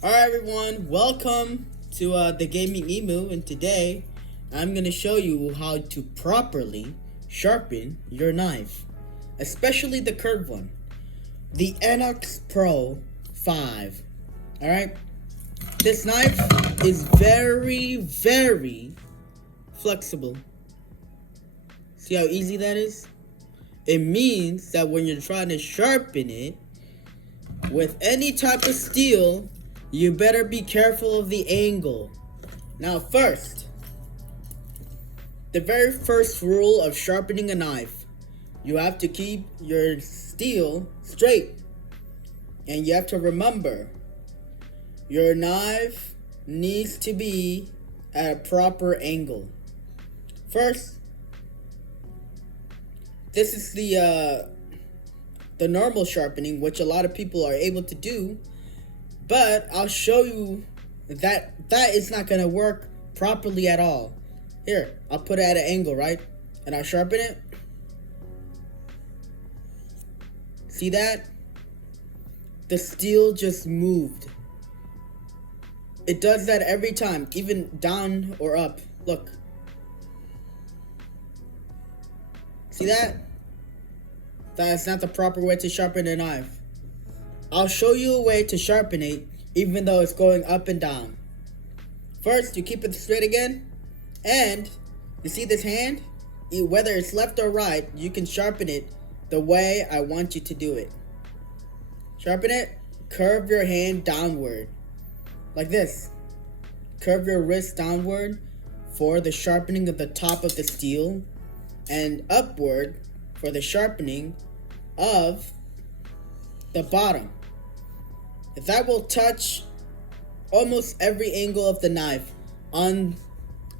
Alright everyone, welcome to the Gaming Emu, and today I'm going to show you how to properly sharpen your knife, especially the curved one, the NX Pro 5. Alright, this knife is very flexible. See how easy that is? It means that when you're trying to sharpen it with any type of steel, you better be careful of the angle. Now first, the very first rule of sharpening a knife, you have to keep your steel straight. And you have to remember, your knife needs to be at a proper angle. First, this is the normal sharpening, which a lot of people are able to do. But I'll show you that is not going to work properly at all. Here, I'll put it at an angle, right? And I'll sharpen it. See that? The steel just moved. It does that every time, even down or up. Look. See that? That's not the proper way to sharpen a knife. I'll show you a way to sharpen it even though it's going up and down. First, you keep it straight again, and you see this hand? Whether it's left or right, you can sharpen it the way I want you to do it. Sharpen it, curve your hand downward, like this. Curve your wrist downward for the sharpening of the top of the steel, and upward for the sharpening of the bottom. That will touch almost every angle of the knife on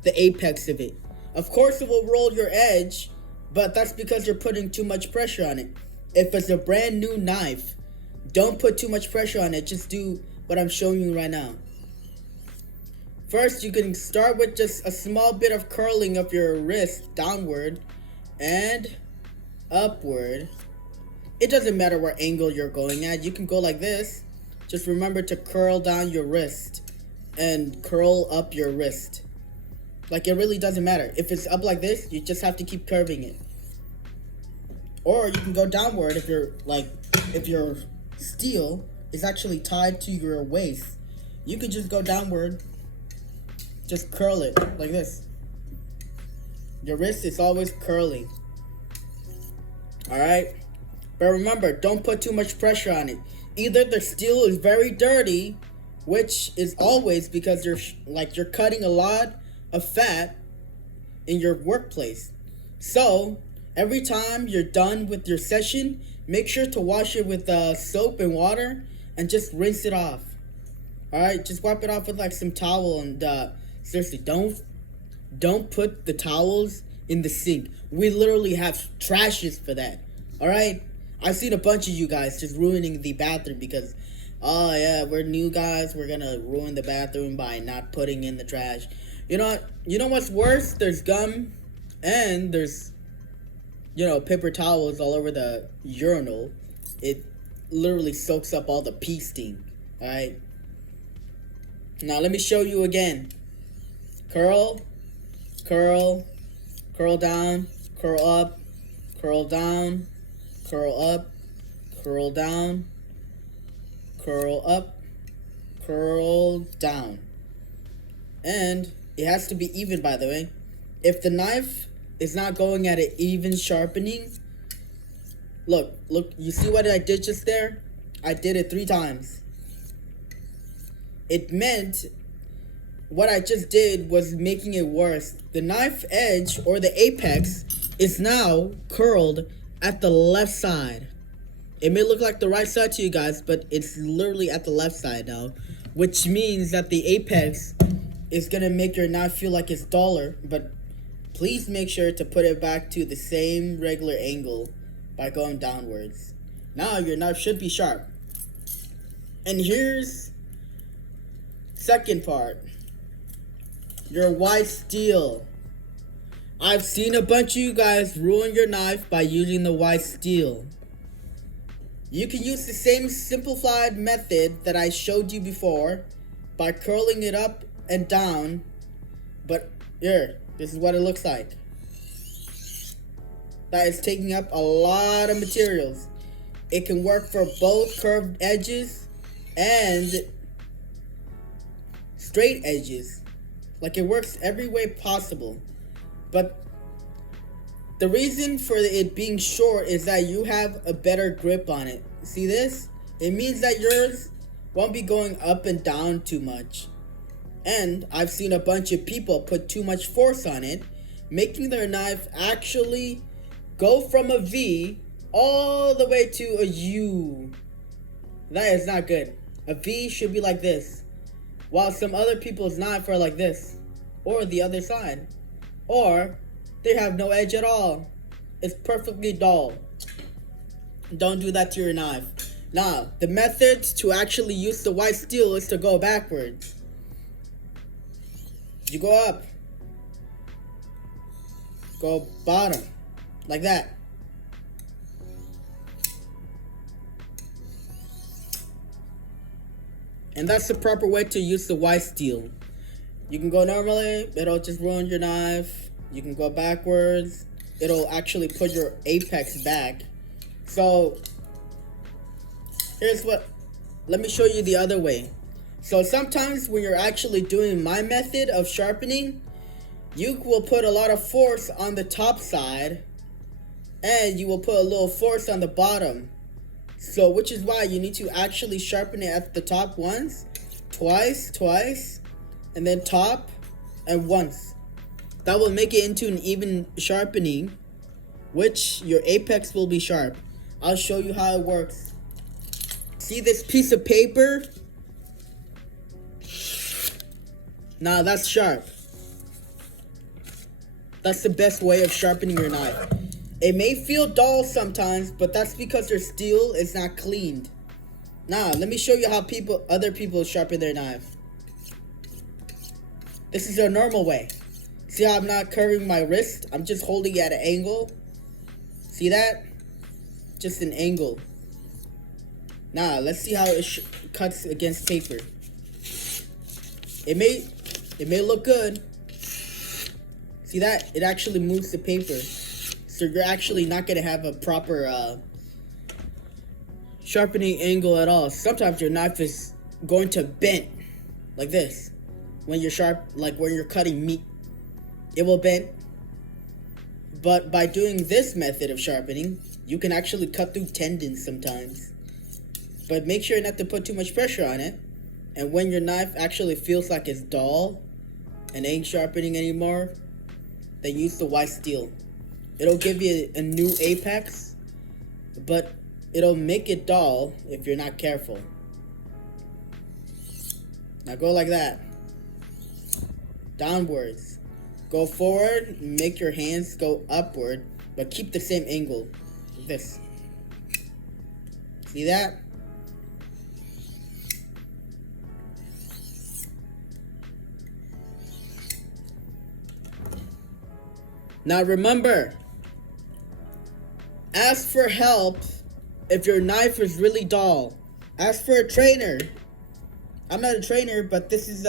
the apex of it. Of course, it will roll your edge, but that's because you're putting too much pressure on it. If it's a brand new knife, don't put too much pressure on it. Just do what I'm showing you right now. First, you can start with just a small bit of curling of your wrist downward and upward. It doesn't matter what angle you're going at. You can go like this. Just remember to curl down your wrist and curl up your wrist. Like, it really doesn't matter. If it's up like this, you just have to keep curving it. Or you can go downward if your steel is actually tied to your waist. You could just go downward. Just curl it like this. Your wrist is always curling. Alright? But remember, don't put too much pressure on it. Either the steel is very dirty, which is always because you're cutting a lot of fat in your workplace. So every time you're done with your session, make sure to wash it with soap and water and just rinse it off. All right, just wipe it off with like some towel, and seriously, don't put the towels in the sink. We literally have trashes for that. All right. I've seen a bunch of you guys just ruining the bathroom because, oh yeah, we're new guys. We're gonna ruin the bathroom by not putting in the trash. You know what? You know what's worse? There's gum, and there's, paper towels all over the urinal. It literally soaks up all the pee stain. All right. Now let me show you again. Curl, curl, curl down, curl up, curl down. Curl up, curl down, curl up, curl down. And it has to be even, by the way. If the knife is not going at an even sharpening, look, you see what I did just there? I did it 3 times. It meant what I just did was making it worse. The knife edge or the apex is now curled at the left side. It may look like the right side to you guys, but it's literally at the left side now, which means that the apex is gonna make your knife feel like it's duller. But please make sure to put it back to the same regular angle by going downwards. Now your knife should be sharp. And here's second part, your white steel. I've seen a bunch of you guys ruin your knife by using the white steel. You can use the same simplified method that I showed you before by curling it up and down, but here, this is what it looks like. That is taking up a lot of materials. It can work for both curved edges and straight edges. Like, it works every way possible. But the reason for it being short is that you have a better grip on it. See this? It means that yours won't be going up and down too much. And I've seen a bunch of people put too much force on it, making their knife actually go from a V all the way to a U. That is not good. A V should be like this, while some other people's knife are like this, or the other side, or they have no edge at all. It's perfectly dull. Don't do that to your knife. Now, the method to actually use the white steel is to go backwards. You go up, go bottom, like that. And that's the proper way to use the white steel. You can go normally, it'll just ruin your knife. You can go backwards, it'll actually put your apex back. So, let me show you the other way. So sometimes when you're actually doing my method of sharpening, you will put a lot of force on the top side, and you will put a little force on the bottom. So, which is why you need to actually sharpen it at the top once, twice, and then top, and once. That will make it into an even sharpening, which your apex will be sharp. I'll show you how it works. See this piece of paper? Now that's sharp. That's the best way of sharpening your knife. It may feel dull sometimes, but that's because your steel is not cleaned. Now, let me show you how other people sharpen their knife. This is a normal way. See how I'm not curving my wrist? I'm just holding it at an angle. See that? Just an angle. Now, let's see how it cuts against paper. It may look good. See that? It actually moves the paper. So you're actually not going to have a proper sharpening angle at all. Sometimes your knife is going to bend like this. When you're cutting meat, it will bend. But by doing this method of sharpening, you can actually cut through tendons sometimes. But make sure not to put too much pressure on it. And when your knife actually feels like it's dull and ain't sharpening anymore, then use the white steel. It'll give you a new apex, but it'll make it dull if you're not careful. Now go like that. Downwards. Go forward, make your hands go upward, but keep the same angle. Like this. See that? Now remember, ask for help if your knife is really dull. Ask for a trainer. I'm not a trainer, but this is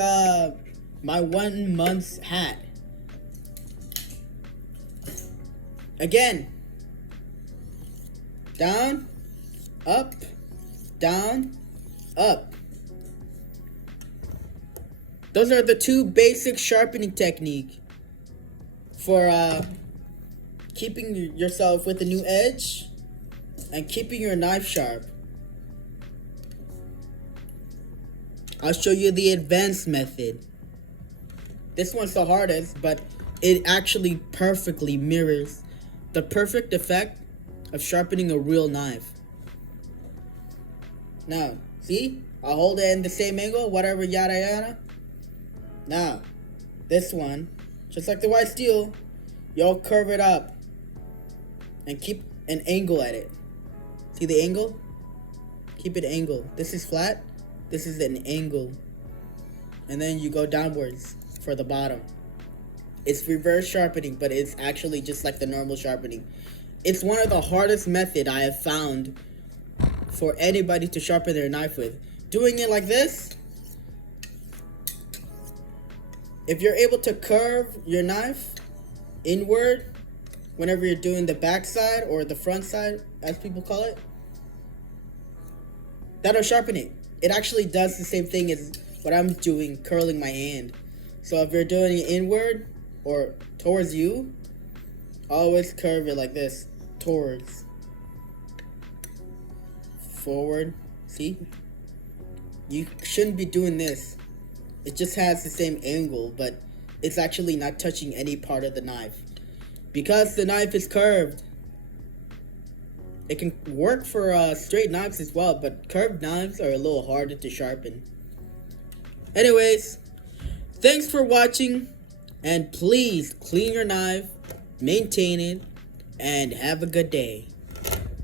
my 1 month's hat. Again, down, up, down, up. Those are the two basic sharpening techniques for keeping yourself with a new edge and keeping your knife sharp. I'll show you the advanced method. This one's the hardest, but it actually perfectly mirrors the perfect effect of sharpening a real knife. Now, see? I'll hold it in the same angle, whatever, yada yada. Now, this one, just like the white steel, you'll curve it up and keep an angle at it. See the angle? Keep it angle. This is flat. This is an angle. And then you go downwards for the bottom. It's reverse sharpening, but it's actually just like the normal sharpening. It's one of the hardest method I have found for anybody to sharpen their knife with. Doing it like this, if you're able to curve your knife inward whenever you're doing the back side or the front side, as people call it, that'll sharpen it. It actually does the same thing as what I'm doing, curling my hand. So if you're doing it inward or towards you, always curve it like this, towards, forward. See? You shouldn't be doing this. It just has the same angle, but it's actually not touching any part of the knife. Because the knife is curved, it can work for straight knives as well, but curved knives are a little harder to sharpen. Anyways, thanks for watching, and please clean your knife, maintain it, and have a good day.